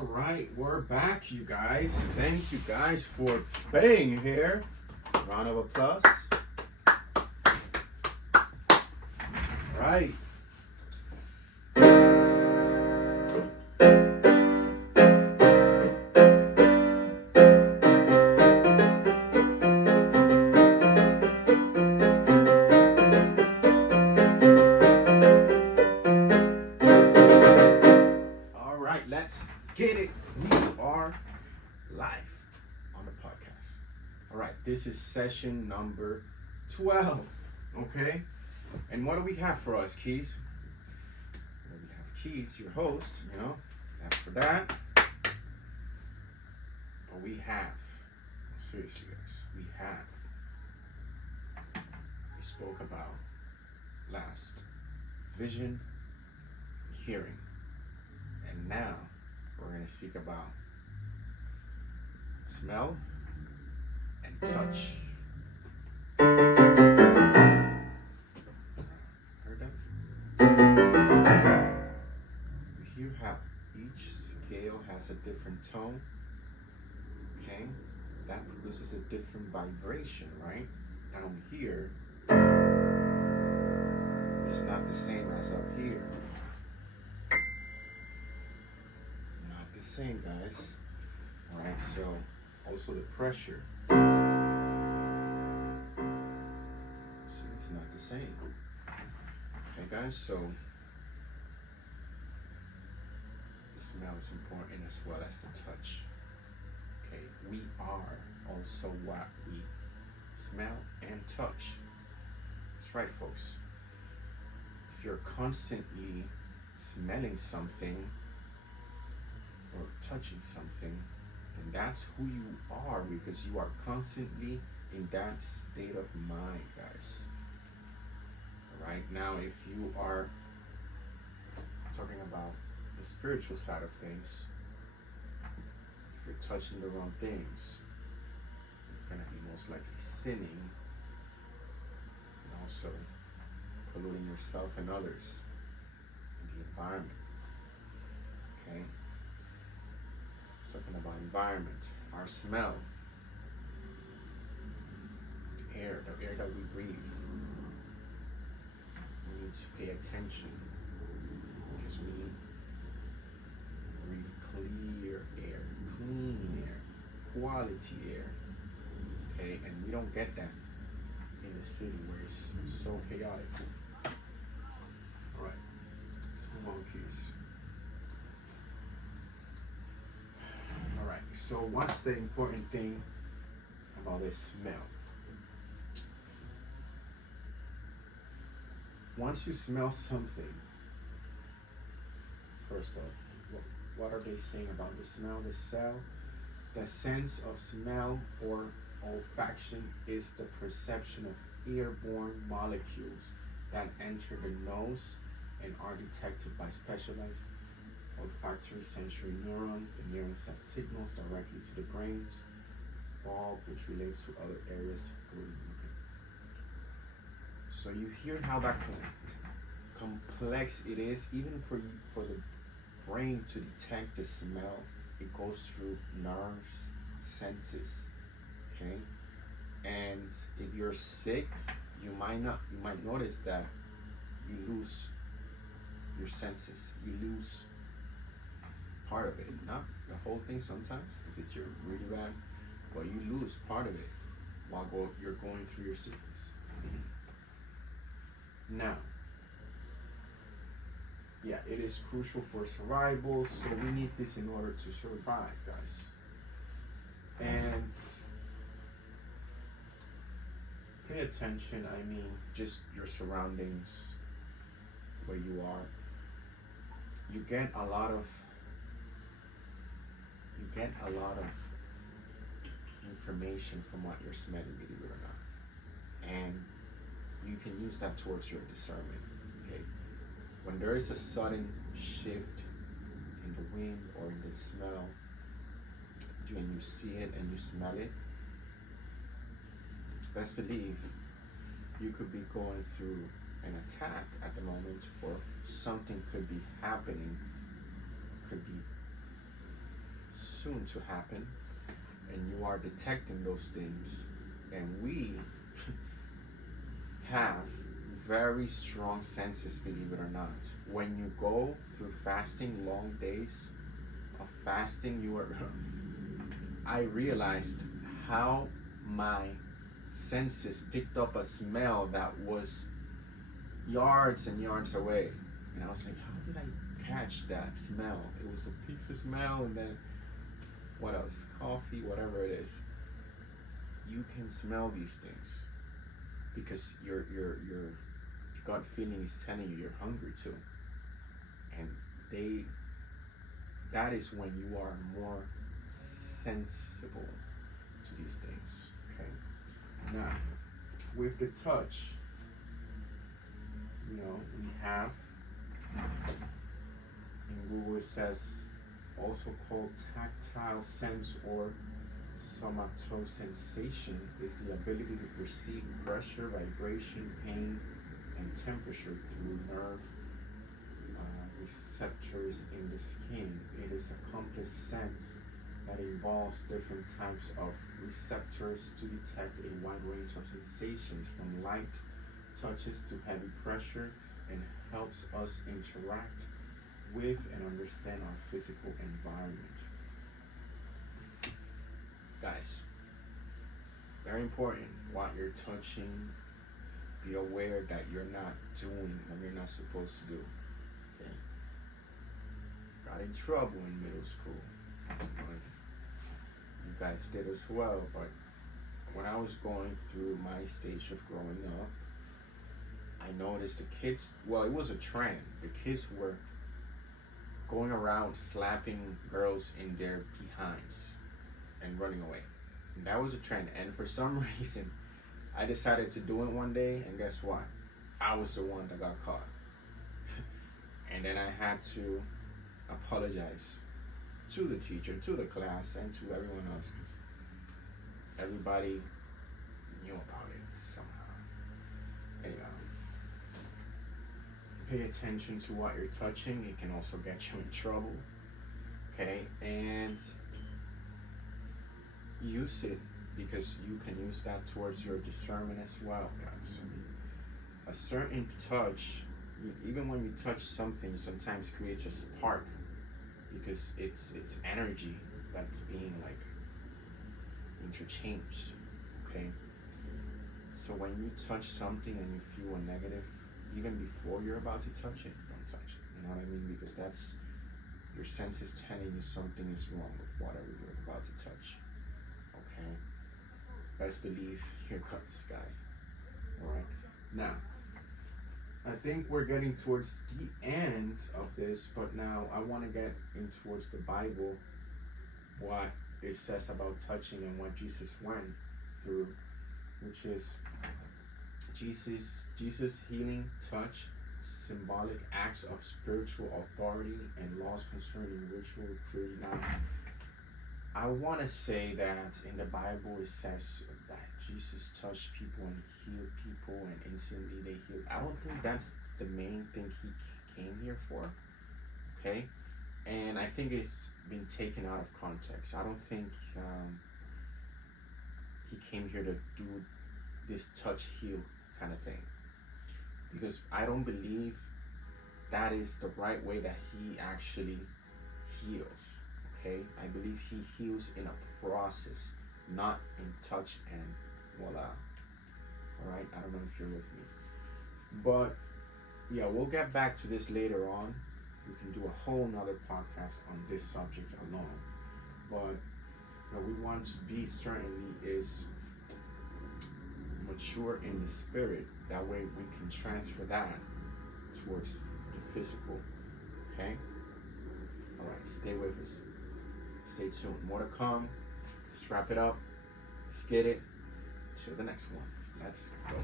All right, we're back, you guys. Thank you guys for being here. Round of applause. All right. All right, let's get it. We are live on the podcast. All right, this is session number 12. Okay, and what do we have for us, Keys? Well, we have Keys, your host, after that. But we have, seriously, guys, we spoke about last vision and hearing. And now we're going to speak about smell and touch. Heard that? We hear how each scale has a different tone. Okay? That produces a different vibration, right? Down here, it's not the same as up here. Not the same, guys. Alright, so also the pressure. So it's not the same. Okay, guys, so the smell is important as well as the touch. Okay, we are also what we smell and touch. That's right, folks. If you're constantly smelling something or touching something, then that's who you are, because you are constantly in that state of mind, guys. All right, now if you are talking about the spiritual side of things, if you're touching the wrong things, you're gonna be most likely sinning and also polluting yourself and others in the environment. Okay? Talking about environment, our smell, the air that we breathe. We need to pay attention because we need to breathe clear air, clean air, quality air. Okay, and we don't get that in the city where it's so chaotic. All right, some monkeys. All right, so what's the important thing about this smell? Once you smell something, first off, what are they saying about the smell? The sense of smell or olfaction is the perception of airborne molecules that enter the nose and are detected by specialized olfactory sensory neurons. The neurons send signals directly to the brain's bulb, which relates to other areas. Okay. So you hear how that complex it is, even for the brain to detect the smell. It goes through nerves, senses. Okay, and if you're sick, you might notice that you lose your senses. You lose part of it, not the whole thing sometimes, if it's your really bad, but you lose part of it while you're going through your sickness. Now, yeah, it is crucial for survival, so we need this in order to survive, guys. And pay attention, just your surroundings, where you are. You get a lot of information from what you're smelling, believe it or not. And you can use that towards your discernment. Okay? When there is a sudden shift in the wind or in the smell, and you see it and you smell it, best believe you could be going through an attack at the moment, or something could be happening, could be soon to happen, and you are detecting those things. And we have very strong senses, believe it or not. When you go through fasting, long days of fasting, I realized how my senses picked up a smell that was yards and yards away. And I was like, how did I catch that smell? It was a pizza smell, and then what else? Coffee, whatever it is. You can smell these things because your gut feeling is telling you you're hungry too. And that is when you are more sensible to these things. Okay. Now, with the touch, we have in Google it says also called tactile sense or somatosensation is the ability to perceive pressure, vibration, pain, and temperature through nerve receptors in the skin. It is a complex sense that involves different types of receptors to detect a wide range of sensations from light touches to heavy pressure, and helps us interact with and understand our physical environment. Guys, very important what you're touching. Be aware that you're not doing what you're not supposed to do. Okay. Got in trouble in middle school. You guys did as well, but when I was going through my stage of growing up, I noticed the kids, well, it was a trend. The kids were going around slapping girls in their behinds and running away. And that was a trend. And for some reason, I decided to do it one day, and guess what? I was the one that got caught. And then I had to apologize to the teacher, to the class, and to everyone else, because everybody knew about it somehow. Anyhow, pay attention to what you're touching. It can also get you in trouble. Okay, and use it, because you can use that towards your discernment as well, guys. I mean, a certain touch, even when you touch something, sometimes creates a spark, because it's energy that's being like interchanged. Okay, so when you touch something and you feel a negative, even before you're about to touch it, don't touch it. You know what I mean? Because that's your senses telling you something is wrong with whatever you're about to touch. Okay, best believe here comes guy. All right, now I think we're getting towards the end of this, but now I want to get in towards the Bible, what it says about touching and what Jesus went through, which is Jesus healing, touch, symbolic acts of spiritual authority, and laws concerning ritual purity. Now, I want to say that in the Bible it says that Jesus touched people and healed people, and instantly they healed. I don't think that's the main thing he came here for. Okay, and I think it's been taken out of context. I don't think he came here to do this touch heal kind of thing, because I don't believe that is the right way that he actually heals. Okay, I believe he heals in a process, not in touch and voila. All right, I don't know if you're with me, but yeah, we'll get back to this later on. We can do a whole nother podcast on this subject alone, but what we want to be certainly is mature in the spirit. That way we can transfer that towards the physical. Okay, all right, stay with us, stay tuned, more to come. Let's wrap it up, let's get it to the next one. Let's go.